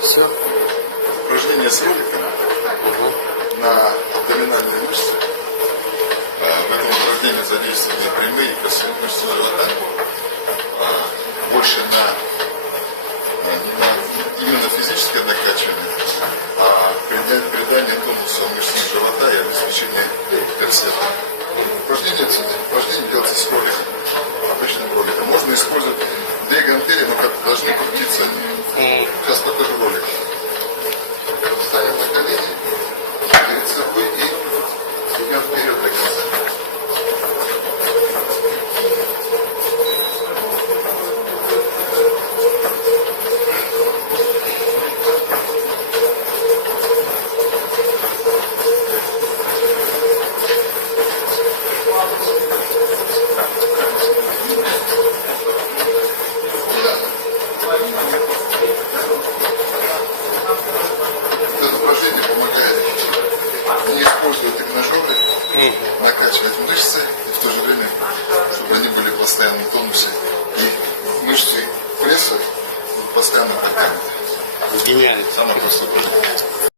Все. Упражнение с роликами на абдоминальные мышцы. В этом упражнении задействованы прямые и косые мышцы живота. Больше не на именно физическое накачивание, а придание тонуса мышцам живота и обеспечение корсета. Упражнение делается с роликом, обычным роликом. Можно использовать две гантели, но как должны крутиться они. Сейчас покажу ролик. Ставим на колени перед собой и идем вперед до конца. Это упражнение помогает не использовать тренажеры, накачивать мышцы и в то же время, чтобы они были в постоянном тонусе. И мышцы пресса постоянно подтянуты. Гениально. Самое простое упражнение.